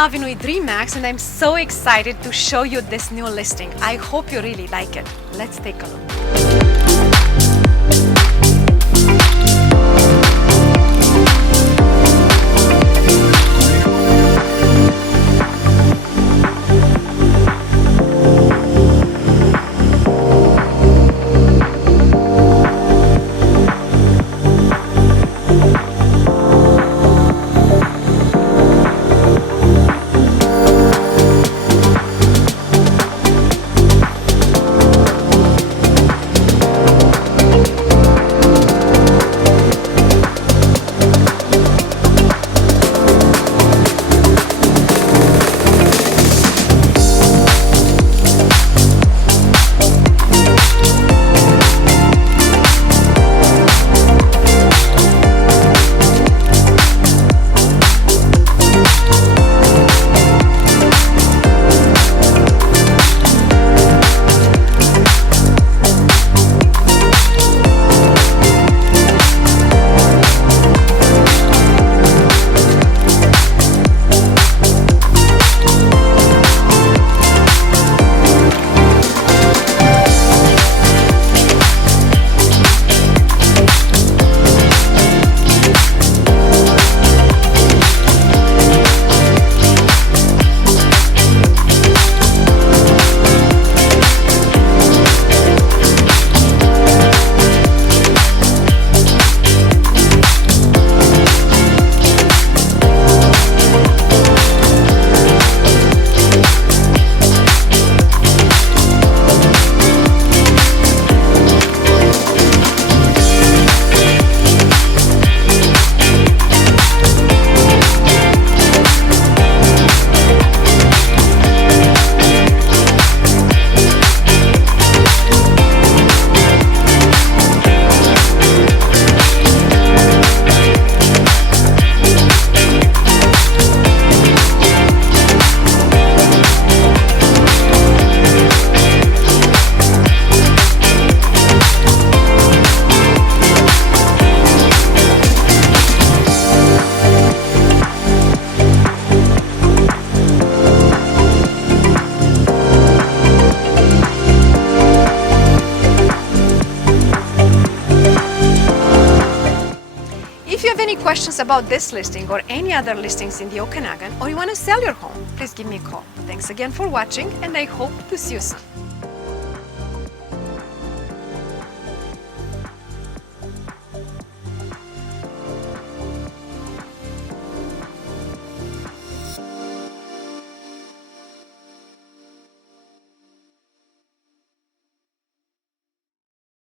Lovin with DreamMax, and I'm so excited to show you this new listing. I hope you really like it. Let's take a look. If you have any questions about this listing or any other listings in the Okanagan, or you want to sell your home, please give me a call. Thanks again for watching, and I hope to see you soon.